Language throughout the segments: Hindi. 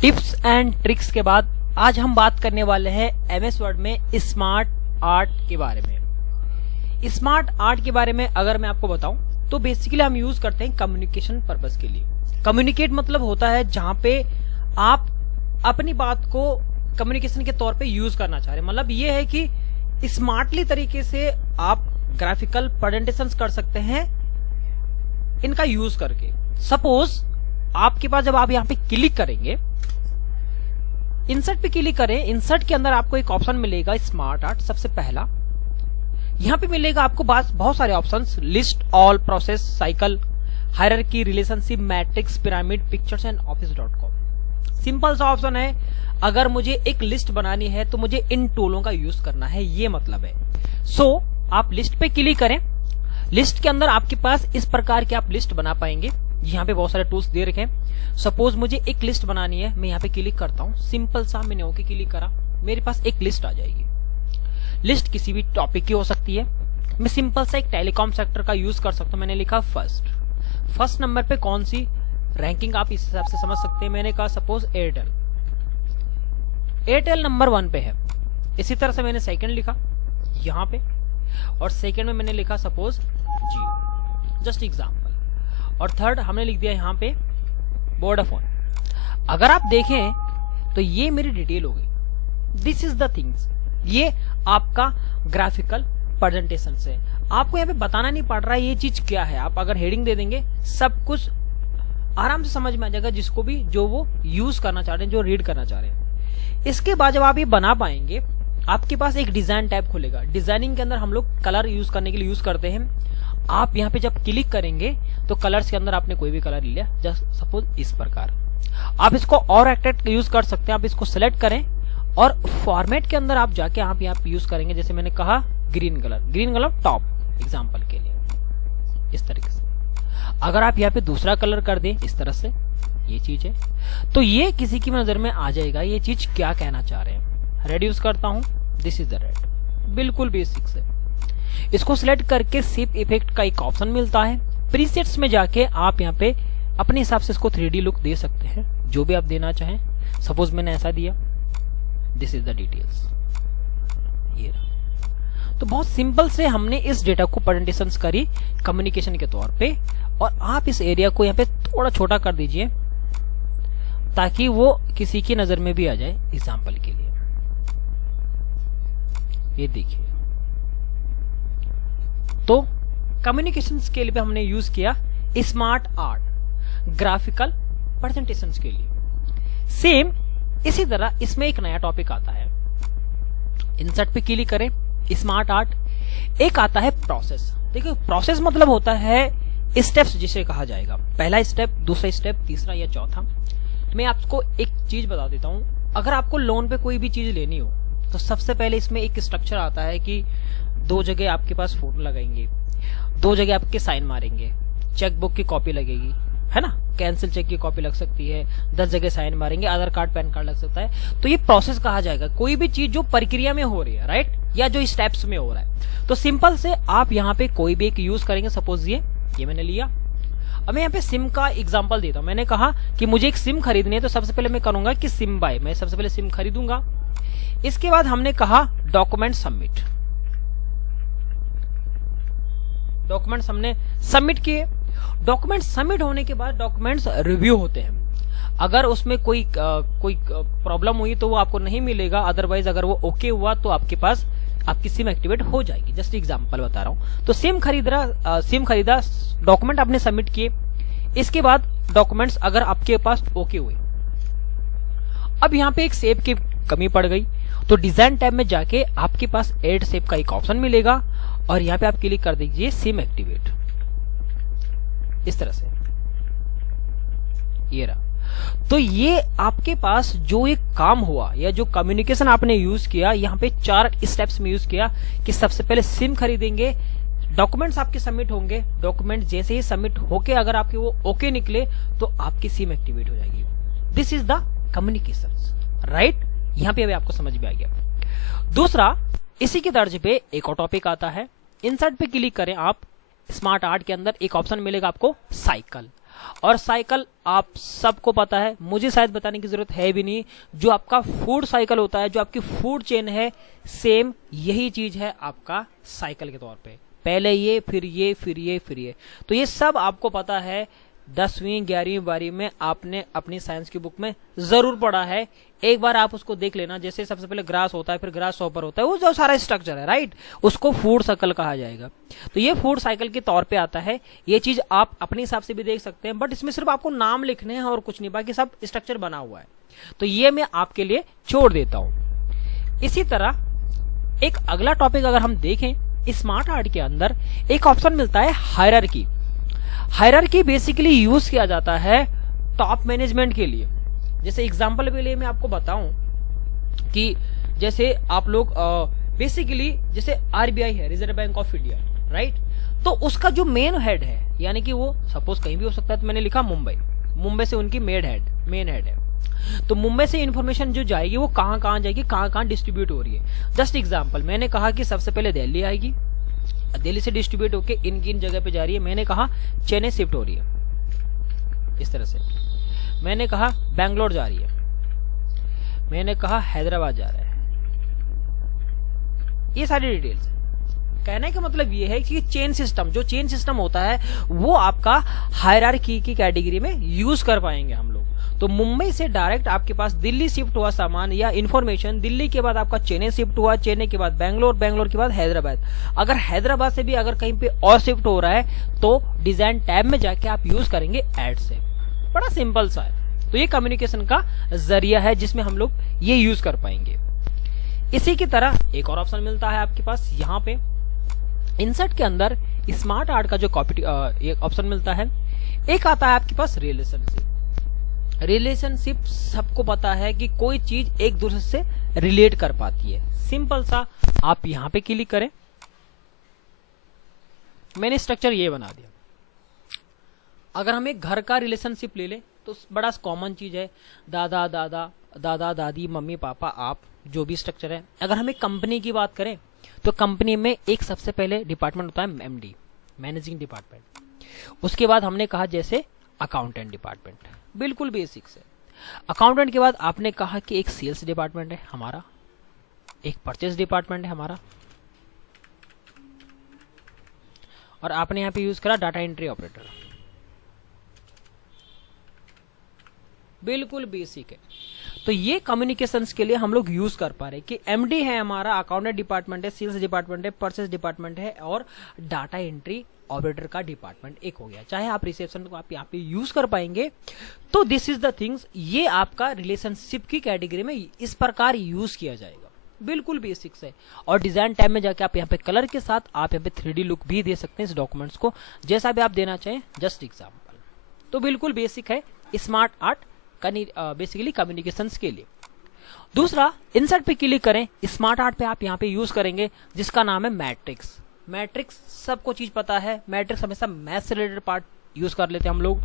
टिप्स एंड ट्रिक्स के बाद आज हम बात करने वाले हैं एमएस वर्ड में स्मार्ट आर्ट के बारे में। स्मार्ट आर्ट के बारे में अगर मैं आपको बताऊं तो बेसिकली हम यूज करते हैं कम्युनिकेशन पर्पस के लिए। कम्युनिकेट मतलब होता है जहां पे आप अपनी बात को कम्युनिकेशन के तौर पे यूज करना चाह रहे हैं। मतलब ये है कि स्मार्टली तरीके से आप ग्राफिकल प्रेजेंटेशंस कर सकते हैं इनका यूज करके। सपोज आपके पास जब आप यहाँ पे क्लिक करेंगे, इंसर्ट पे क्लिक करें, इंसर्ट के अंदर आपको एक ऑप्शन मिलेगा स्मार्ट आर्ट। सबसे पहला यहाँ पे मिलेगा आपको बहुत सारे options, list, all, process, cycle, hierarchy, relationship, matrix, pyramid, pictures and office. Simple सा ऑप्शन है। अगर मुझे एक लिस्ट बनानी है तो मुझे इन टूलों का यूज करना है, ये मतलब है। सो आप लिस्ट पे क्लिक करें। लिस्ट के अंदर आपके पास इस प्रकार के आप लिस्ट बना पाएंगे। यहाँ पे बहुत सारे टूल्स दे रखे हैं। सपोज मुझे एक लिस्ट बनानी है, मैं यहाँ पे क्लिक करता हूँ, सिंपल सा मैंने ओके क्लिक करा, मेरे पास एक लिस्ट आ जाएगी। लिस्ट किसी भी टॉपिक की हो सकती है। मैं सिंपल सा एक टेलीकॉम सेक्टर का यूज कर सकता हूँ। मैंने लिखा फर्स्ट नंबर पे कौन सी रैंकिंग आप इस हिसाब से समझ सकते हैं। मैंने कहा सपोज एयरटेल नंबर 1 पे है। इसी तरह से मैंने सेकंड लिखा यहाँ पे, और सेकंड में मैंने लिखा सपोज जियो, जस्ट एग्जांपल। और थर्ड हमने लिख दिया यहाँ पे वोडाफोन। अगर आप देखें तो ये मेरी डिटेल हो गई। दिस इज द थिंग्स, ये आपका ग्राफिकल प्रेजेंटेशन है। आपको यहाँ पे बताना नहीं पड़ रहा है ये चीज क्या है। आप अगर हेडिंग दे देंगे सब कुछ आराम से समझ में आ जाएगा, जिसको भी जो वो यूज करना चाह रहे हैं, जो रीड करना चाह रहे हैं। इसके बाद जब आप ये बना पाएंगे, आपके पास एक डिजाइन टैब खुलेगा। डिजाइनिंग के अंदर हम लोग कलर यूज करने के लिए यूज करते हैं। आप यहाँ पे जब क्लिक करेंगे तो कलर्स के अंदर आपने कोई भी कलर लिया, जस्ट सपोज इस प्रकार। आप इसको और एक्टेट यूज कर सकते हैं। आप इसको सिलेक्ट करें और फॉर्मेट के अंदर आप जाके आप यहाँ पे यूज करेंगे। जैसे मैंने कहा ग्रीन कलर टॉप एग्जाम्पल के लिए, इस तरीके से। अगर आप यहाँ पे दूसरा कलर कर दें इस तरह से, ये चीज है, तो ये किसी की नजर में आ जाएगा ये चीज क्या कहना चाह रहे हैं। रेड यूज करता हूं, दिस इज द रेड, बिल्कुल बेसिक से। इसको सिलेक्ट करके शेप इफेक्ट का एक ऑप्शन मिलता है। प्रीसेट्स में जाके आप यहाँ पे अपने हिसाब से इसको 3D लुक दे सकते हैं, जो भी आप देना चाहें। सपोज मैंने ऐसा दिया, दिस इज द डिटेल्स, ये तो बहुत सिंपल से हमने इस डेटा को प्रेजेंटेशंस करी कम्युनिकेशन के तौर पे। और आप इस एरिया को यहाँ पे थोड़ा छोटा कर दीजिए ताकि वो किसी की नजर में भी आ जाए। एग्जाम्पल के लिए ये देखिए, तो कम्युनिकेशन के लिए हमने यूज किया स्मार्ट आर्ट ग्राफिकल प्रेजेंटेशन के लिए। सेम इसी तरह इसमें एक नया टॉपिक आता है। इंसर्ट पे क्लिक करें, स्मार्ट आर्ट। एक आता है प्रोसेस। देखिए प्रोसेस मतलब होता है स्टेप्स, जिसे कहा जाएगा। पहला स्टेप, दूसरा स्टेप, तीसरा या चौथा। मैं आपको एक चीज बता देता हूं। अगर आपको लोन पे कोई भी चीज लेनी हो तो सबसे पहले इसमें एक स्ट्रक्चर आता है कि 2 जगह आपके पास फोटो लगाएंगे, 2 जगह आपके साइन मारेंगे, चेकबुक की कॉपी लगेगी, है ना, कैंसिल चेक की कॉपी लग सकती है, 10 जगह साइन मारेंगे, आधार कार्ड, पैन कार्ड लग सकता है। तो ये प्रोसेस कहा जाएगा। कोई भी चीज जो प्रक्रिया में हो रही है, राइट, या जो स्टेप्स में हो रहा है। तो सिंपल से आप यहाँ पे कोई भी एक यूज करेंगे। सपोज ये मैंने लिया। अब मैं यहाँ पे सिम का एग्जांपल देता हूं। मैंने कहा कि मुझे एक सिम खरीदनी है, तो सबसे पहले मैं करूंगा कि सिम बाय, मैं सबसे पहले सिम खरीदूंगा। इसके बाद हमने कहा डॉक्यूमेंट सबमिट। डॉक्यूमेंट्स हमने सबमिट किए। डॉक्यूमेंट सबमिट होने के बाद डॉक्यूमेंट्स रिव्यू होते हैं। अगर उसमें कोई प्रॉब्लम हुई तो वो आपको नहीं मिलेगा, अदरवाइज अगर वो ओके हुआ तो आपके पास आपकी सिम एक्टिवेट हो जाएगी। जस्ट एग्जांपल बता रहा हूं। तो सिम खरीदा, डॉक्यूमेंट आपने सबमिट किए। इसके बाद डॉक्यूमेंट्स अगर आपके पास ओके हुए, अब यहाँ पे एक शेप की कमी पड़ गई, तो डिजाइन टैब में जाके आपके पास एड शेप का एक ऑप्शन मिलेगा और यहाँ पे आप क्लिक कर दीजिए सिम एक्टिवेट, इस तरह से। ये रहा। तो ये आपके पास जो एक काम हुआ या जो कम्युनिकेशन आपने यूज किया, यहाँ पे 4 स्टेप्स में यूज किया कि सबसे पहले सिम खरीदेंगे, डॉक्यूमेंट्स आपके सबमिट होंगे, डॉक्यूमेंट जैसे ही सबमिट होके अगर आपके वो ओके निकले तो आपकी सिम एक्टिवेट हो जाएगी। This is the communication, right. यहाँ पे अभी आपको समझ में आ गया। दूसरा, इसी के दर्ज पे एक और टॉपिक आता है। इंसर्ट पे क्लिक करें आप, स्मार्ट आर्ट के अंदर एक ऑप्शन मिलेगा आपको साइकिल। और साइकिल आप सबको पता है, मुझे शायद बताने की जरूरत है भी नहीं, जो आपका फूड साइकिल होता है, जो आपकी फूड चेन है, सेम यही चीज है आपका साइकिल के तौर पे, पहले ये फिर ये फिर ये फिर ये। तो ये सब आपको पता है, 10वीं 11वीं 12वीं में आपने अपनी साइंस की बुक में जरूर पढ़ा है। एक बार आप उसको देख लेना, जैसे सबसे पहले ग्रास होता है, फिर ग्रास हॉपर होता है, वो जो सारा स्ट्रक्चर है राइट, उसको फूड साइकिल कहा जाएगा। तो ये फूड साइकिल के तौर पे आता है, ये चीज आप अपने हिसाब से भी देख सकते हैं, बट इसमें सिर्फ आपको नाम लिखने हैं और कुछ नहीं, बाकी सब स्ट्रक्चर बना हुआ है। तो ये मैं आपके लिए छोड़ देता हूं। इसी तरह एक अगला टॉपिक अगर हम देखें, स्मार्ट आर्ट के अंदर एक ऑप्शन मिलता है हायरार्की। हायरार्की बेसिकली यूज किया जाता है टॉप मैनेजमेंट के लिए। जैसे एग्जांपल के लिए मैं आपको बताऊं कि जैसे आप लोग बेसिकली जैसे आरबीआई है, reserve bank of India right, तो उसका जो मेन हेड है, यानी कि वो सपोज कहीं भी हो सकता है, तो मैंने लिखा मुंबई से उनकी मेन हेड है। तो मुंबई से इंफॉर्मेशन जो जाएगी वो कहां कहां जाएगी, कहां कहां डिस्ट्रीब्यूट हो रही है। जस्ट एग्जांपल, मैंने कहा कि सबसे पहले दिल्ली आएगी, दिल्ली से डिस्ट्रीब्यूट होके इन जगह पे जा रही है। मैंने कहा चेन्नई शिफ्ट हो रही है, इस तरह से। मैंने कहा बैंगलोर जा रही है, मैंने कहा हैदराबाद जा रहा है। ये सारी डिटेल्स कहने का मतलब ये है कि चेन सिस्टम, जो चेन सिस्टम होता है वो आपका हायरार्की की कैटेगरी में यूज कर पाएंगे हम लोग। तो मुंबई से डायरेक्ट आपके पास दिल्ली शिफ्ट हुआ सामान या इंफॉर्मेशन, दिल्ली के बाद आपका चेन्नई शिफ्ट हुआ, चेन्नई के बाद बैंगलोर, बैंगलोर के बाद हैदराबाद। अगर हैदराबाद से भी अगर कहीं पे और शिफ्ट हो रहा है तो डिजाइन टैब में जाके आप यूज करेंगे ऐड से। बड़ा सिंपल सा है। तो ये कम्युनिकेशन का जरिया है जिसमें हम लोग ये यूज कर पाएंगे। इसी की तरह एक और ऑप्शन मिलता है आपके पास यहाँ पे इंसर्ट के अंदर, स्मार्ट आर्ट का जो एक ऑप्शन मिलता है। एक आता है आपके पास रिलेशनशिप। रिलेशनशिप सबको पता है कि कोई चीज एक दूसरे से रिलेट कर पाती है। सिंपल सा आप यहां पे क्लिक करें, मैंने स्ट्रक्चर ये बना दिया। अगर हम एक घर का रिलेशनशिप ले लें तो बड़ा कॉमन चीज है, दादा दादी, मम्मी पापा, आप, जो भी स्ट्रक्चर है। अगर हम एक कंपनी की बात करें तो कंपनी में एक सबसे पहले डिपार्टमेंट होता है एमडी, मैनेजिंग डिपार्टमेंट। उसके बाद हमने कहा जैसे अकाउंटेंट डिपार्टमेंट, बिल्कुल बेसिक्स है। अकाउंटेंट के बाद आपने कहा कि एक सेल्स डिपार्टमेंट है हमारा, एक परचेस डिपार्टमेंट है हमारा, और आपने यहां पे यूज करा डाटा एंट्री ऑपरेटर। बिल्कुल बेसिक है। तो ये कम्युनिकेशंस के लिए हम लोग यूज कर पा रहे कि एमडी है हमारा, अकाउंटेंट डिपार्टमेंट है, सेल्स डिपार्टमेंट है, परचेस डिपार्टमेंट है, और डाटा एंट्री ऑपरेटर का डिपार्टमेंट एक हो गया। चाहे आप रिसेप्शन को आप यहाँ पे यूज कर पाएंगे। तो दिस इज द थिंग्स, ये आपका रिलेशनशिप की कैटेगरी में इस प्रकार यूज किया जाएगा। बिल्कुल बेसिक्स है। और डिजाइन टैब में जाके आप यहाँ पे कलर के साथ आप यहाँ पे 3D लुक भी दे सकते हैं इस डॉक्यूमेंट्स को, जैसा भी आप देना चाहें। Just example. तो बिल्कुल बेसिक है स्मार्ट आर्ट बेसिकली कम्युनिकेशंस के लिए। दूसरा, इंसर्ट पे क्लिक करें, स्मार्ट आर्ट पे आप यहाँ पे यूज करेंगे जिसका नाम है मैट्रिक्स। मैट्रिक्स सबको चीज पता है, मैट्रिक्स हमेशा मैथ से रिलेटेड पार्ट यूज कर लेते हैं हम लोग।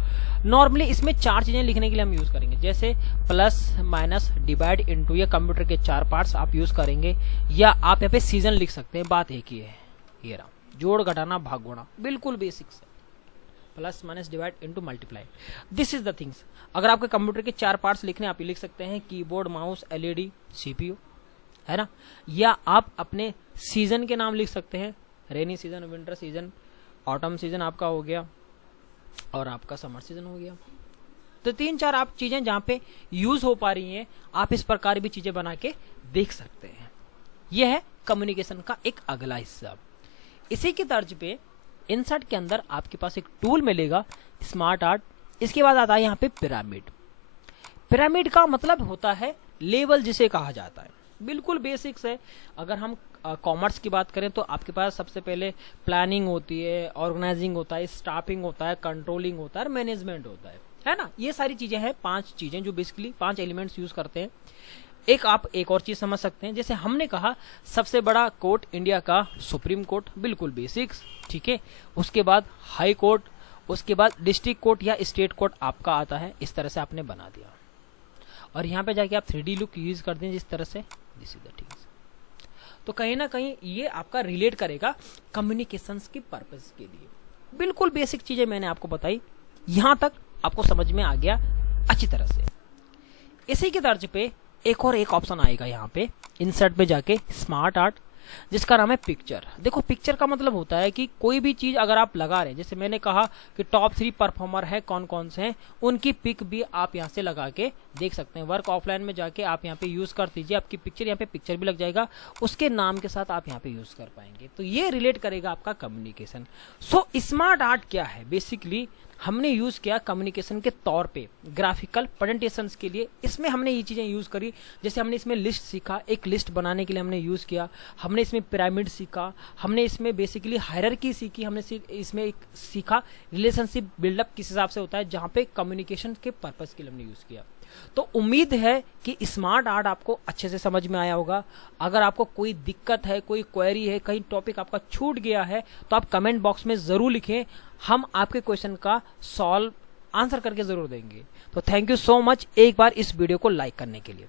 नॉर्मली इसमें 4 चीजें लिखने के लिए हम यूज करेंगे, जैसे प्लस माइनस डिवाइड इनटू, ये कंप्यूटर के 4 पार्ट्स आप यूज करेंगे, या आप यहाँ पे सीजन लिख सकते हैं। बात एक ही है, ये रहा, जोड़ घटाना भाग गुणा, बिल्कुल बेसिक्स है। Plus minus divide into multiply, this is the things. अगर आपके कंप्यूटर के 4 पार्ट्स लिखने, आप लिख सकते हैं कीबोर्ड, माउस, एलईडी, सीपीयू, है ना। या आप अपने सीजन के नाम लिख सकते हैं, rainy season, winter season, autumn season आपका हो गया, और आपका समर सीजन हो गया। तो 3-4 आप चीजें जहां पे यूज हो पा रही हैं, आप इस प्रकार भी चीजें बना के देख सकते हैं। यह है कम्युनिकेशन का एक अगला हिस्सा। इसी की तर्ज पे इंसर्ट के अंदर आपके पास एक टूल मिलेगा, स्मार्ट आर्ट। इसके बाद आता है यहाँ पे पिरामिड। पिरामिड का मतलब होता है लेवल, जिसे कहा जाता है। बिल्कुल बेसिक्स है। अगर हम कॉमर्स की बात करें तो आपके पास सबसे पहले प्लानिंग होती है, ऑर्गेनाइजिंग होता है, स्टाफिंग होता है, कंट्रोलिंग होता है, मैनेजमेंट होता है ना। ये सारी चीजें हैं, 5 चीजें जो बेसिकली 5 एलिमेंट्स यूज करते हैं। आप एक और चीज समझ सकते हैं, जैसे हमने कहा सबसे बड़ा कोर्ट इंडिया का सुप्रीम कोर्ट, बिल्कुल बेसिक्स, ठीक है। उसके बाद हाई कोर्ट, उसके बाद डिस्ट्रिक्ट कोर्ट या स्टेट कोर्ट आपका आता है। इस तरह से आपने बना दिया, और यहाँ पे जाके आप 3D लुक यूज कर दें जिस तरह से, दिस इज द थिंग्स। तो कहीं ना कहीं ये आपका रिलेट करेगा कम्युनिकेशंस की पर्पस के लिए। बिल्कुल बेसिक चीजें मैंने आपको बताई। यहां तक आपको समझ में आ गया अच्छी तरह से। इसी के तर्ज पे एक ऑप्शन आएगा यहाँ पे इंसर्ट पे जाके स्मार्ट आर्ट, जिसका नाम है पिक्चर। देखो पिक्चर का मतलब होता है कि कोई भी चीज अगर आप लगा रहे हैं, जैसे मैंने कहा कि टॉप 3 परफॉर्मर है कौन कौन से हैं, उनकी पिक भी आप यहाँ से लगा के देख सकते हैं। वर्क ऑफलाइन में जाके आप यहाँ पे यूज कर दीजिए, आपकी पिक्चर यहाँ पे पिक्चर भी लग जाएगा, उसके नाम के साथ आप यहाँ पे यूज कर पाएंगे। तो ये रिलेट करेगा आपका कम्युनिकेशन। सो स्मार्ट आर्ट क्या है, बेसिकली हमने यूज किया कम्युनिकेशन के तौर पे ग्राफिकल प्रेजेंटेशंस के लिए। इसमें हमने ये चीजें यूज करी, जैसे हमने इसमें लिस्ट सीखा, एक लिस्ट बनाने के लिए हमने यूज किया, हमने इसमें पिरामिड सीखा, हमने इसमें बेसिकली हायरार्की सीखी, हमने इसमें एक सीखा रिलेशनशिप बिल्डअप किस हिसाब से होता है, जहां पे कम्युनिकेशन के पर्पस के लिए हमने यूज किया। तो उम्मीद है कि स्मार्ट आर्ट आपको अच्छे से समझ में आया होगा। अगर आपको कोई दिक्कत है, कोई क्वेरी है, कहीं टॉपिक आपका छूट गया है, तो आप कमेंट बॉक्स में जरूर लिखें, हम आपके क्वेश्चन का आंसर करके जरूर देंगे। तो थैंक यू सो मच एक बार इस वीडियो को लाइक करने के लिए।